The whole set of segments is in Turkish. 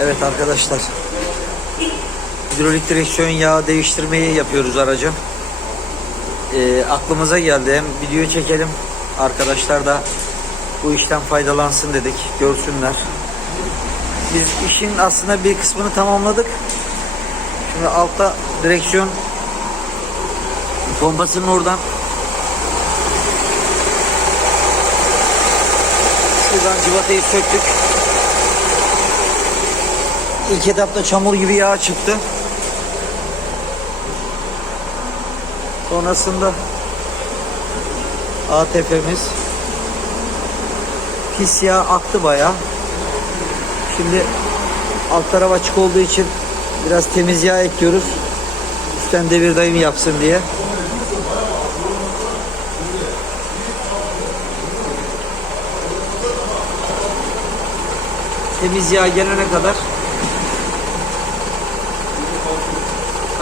Evet arkadaşlar. Hidrolik direksiyon yağı değiştirmeyi yapıyoruz araca. Ee, aklımıza geldi hem video çekelim. Arkadaşlar da bu işten faydalansın dedik. Görsünler. Biz işin aslında bir kısmını tamamladık. Şimdi altta direksiyon pompasının oradan şuradan civatayı söktük. İlk etapta çamur gibi yağ çıktı. Sonrasında ATP'miz pis yağ aktı bayağı. Şimdi alt taraf açık olduğu için biraz temiz yağ ekliyoruz. Üstten devir dayım yapsın diye. Temiz yağ gelene kadar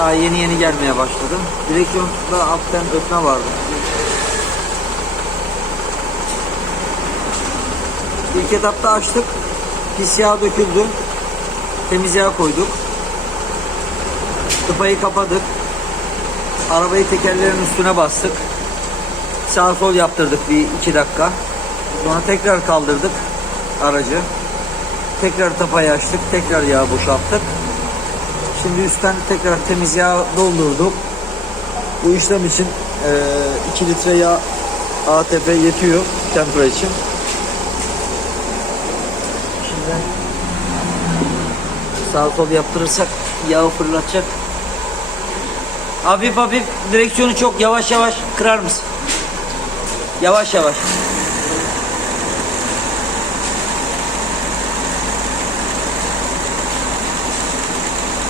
daha yeni yeni gelmeye başladı. Direksiyonda alttan ötme vardı. İlk etapta açtık. Pis yağ döküldü. Temiz yağ koyduk. Tıpayı kapadık. Arabayı tekerlerin üstüne bastık. Sağ sol yaptırdık bir iki dakika. Sonra tekrar kaldırdık aracı. Tekrar tapayı açtık. Tekrar yağ boşalttık. Şimdi üstten tekrar temiz yağ doldurduk. Bu işlem için 2 litre yağ ATP yetiyor tempera için. Şimdi sağ sol yaptırırsak yağı fırlatacak. Hafif hafif direksiyonu çok yavaş yavaş kırar mısın? Yavaş yavaş.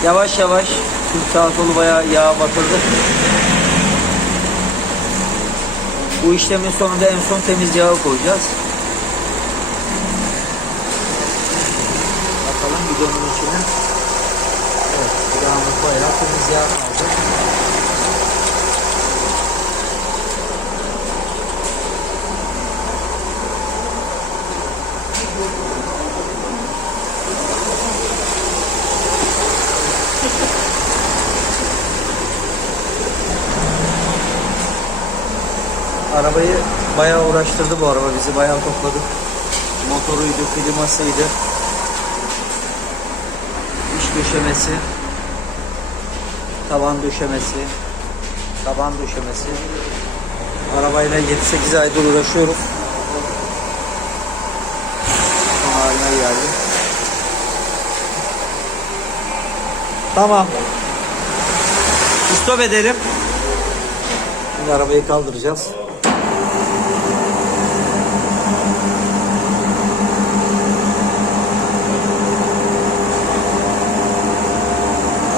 Yavaş yavaş. Çünkü sağ solu bayağı yağ batırdı. Bu işlemin sonunda en son temiz yağı koyacağız. Bakalım bidonun içine. Evet, yağımız bayağı temiz yağ aldı. Arabayı bayağı uğraştırdı bu araba bizi bayağı topladık. Motoruydu, klimasıydı. İç döşemesi, tavan döşemesi, taban döşemesi. Arabayla 7-8 aydır uğraşıyoruz. Son haline geldi. Tamam. Stop edelim. Şimdi arabayı kaldıracağız.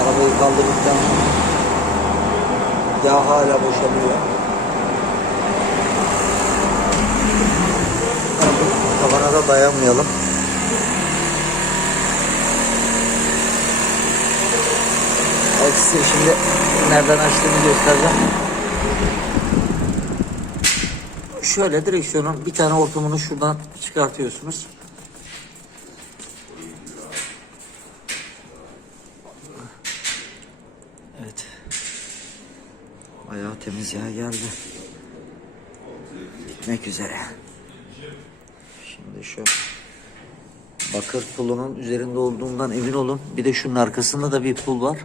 Arabayı kaldırdıktan sonra yağ hala boşalıyor. Araba tavana da dayanmayalım. Evet size şimdi nereden açtığımı göstereceğim. Şöyle direksiyonun bir tane hortumunu şuradan çıkartıyorsunuz. Bayağı temiz yağ geldi. Bitmek üzere. Şimdi şu bakır pulunun üzerinde olduğundan emin olun. Bir de şunun arkasında da bir pul var.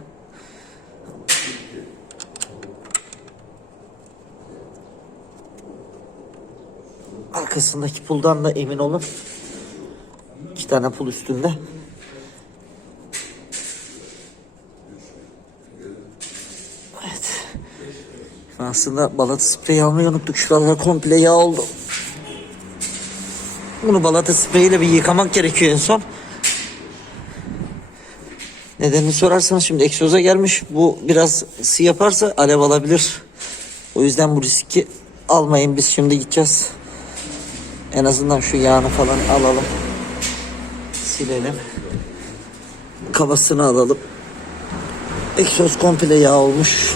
Arkasındaki puldan da emin olun. İki tane pul üstünde. Aslında balata spreyi almayı unuttuk. Şuralar komple yağ oldu. Bunu balata spreyiyle bir yıkamak gerekiyor en son. Nedenini sorarsanız şimdi egzoza gelmiş. Bu biraz ısı yaparsa alev alabilir. O yüzden bu riski almayın. Biz şimdi gideceğiz. En azından şu yağını falan alalım. Silelim. Kafasını alalım. Egzoz komple yağ olmuş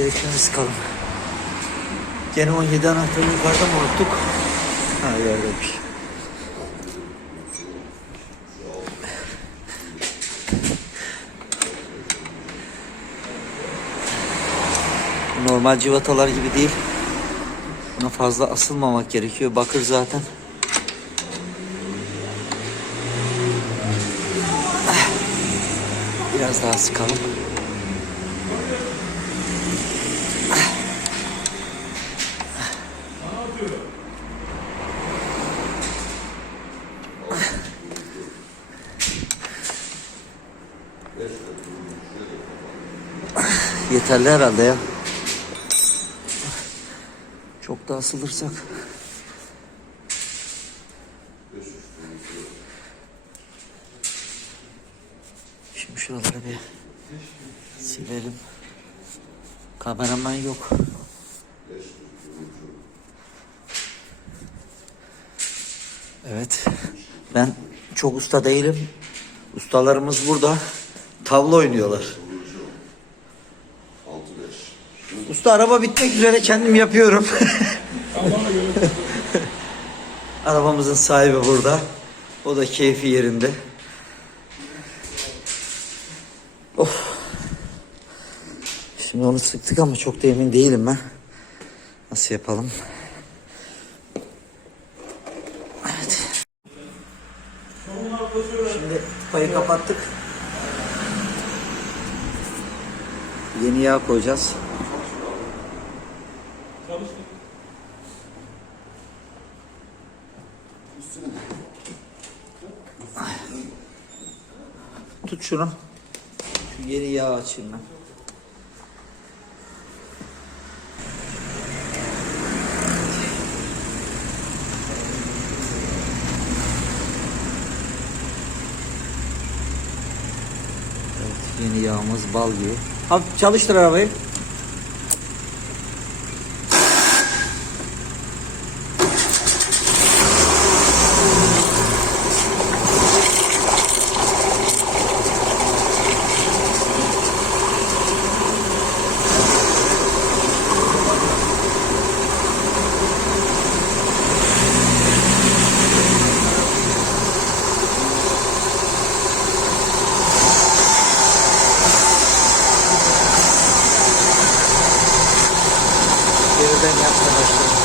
direksiyonu sıkalım. Gene 17 anahtarı yukarıda mı unuttuk? Ha yerdeymiş. Normal civatalar gibi değil. Buna fazla asılmamak gerekiyor. Bakır zaten. Biraz daha sıkalım. Yeterli herhalde ya. Çok da asılırsak. Şimdi şuraları bir silelim. Kameraman yok. Evet. Ben çok usta değilim. Ustalarımız burada. Tavla oynuyorlar. Usta araba bitmek üzere kendim yapıyorum. Arabamızın sahibi burada. O da keyfi yerinde. Of. Şimdi onu sıktık ama çok da emin değilim ben. Nasıl yapalım? Evet. Şimdi payı kapattık. Yeni yağ koyacağız. Tut şunu. Şu yeni yağ açayım ben. Evet, yeni yağımız bal gibi. Abi çalıştır arabayı. Geriden yapmaya başladım.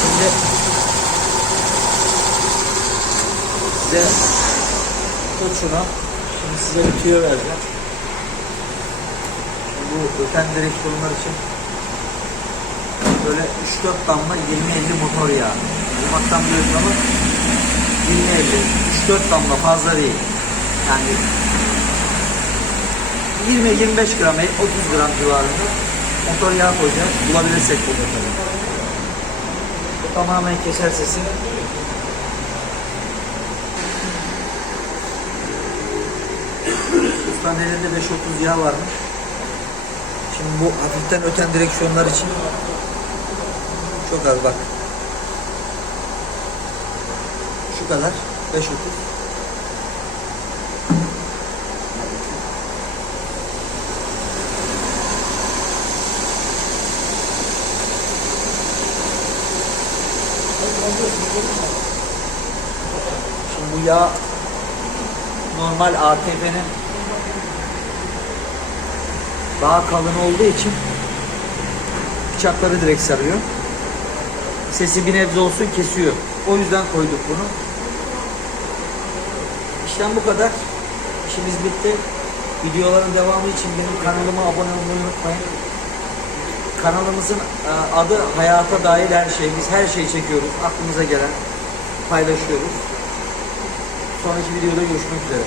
Şimdi size şunu. Şimdi size bir tüyo vereceğim. Bu öten direksiyonlar için böyle 3-4 damla 20-50 motor yağı. Bulmaktan biliyorsun ama 20-50, 3-4 damla fazla değil. Yani 20-25 gram, 30 gram civarında motor yağı koyacağız. Bulabilirsek bu motoru. Tamamen keser sesi. Ustanın elinde 5-30 yağ varmış. Şimdi bu hafiften öten direksiyonlar için çok az bak. Şu kadar. 5.30. Şimdi bu yağ normal ATV'nin daha kalın olduğu için bıçakları direkt sarıyor. Sesi bir nebze olsun kesiyor. O yüzden koyduk bunu. İşlem bu kadar. İşimiz bitti. Videoların devamı için benim kanalıma abone olmayı unutmayın. Kanalımızın e, adı Hayata Dair Her Şey. Biz her şeyi çekiyoruz. Aklımıza gelen paylaşıyoruz. Sonraki videoda görüşmek üzere.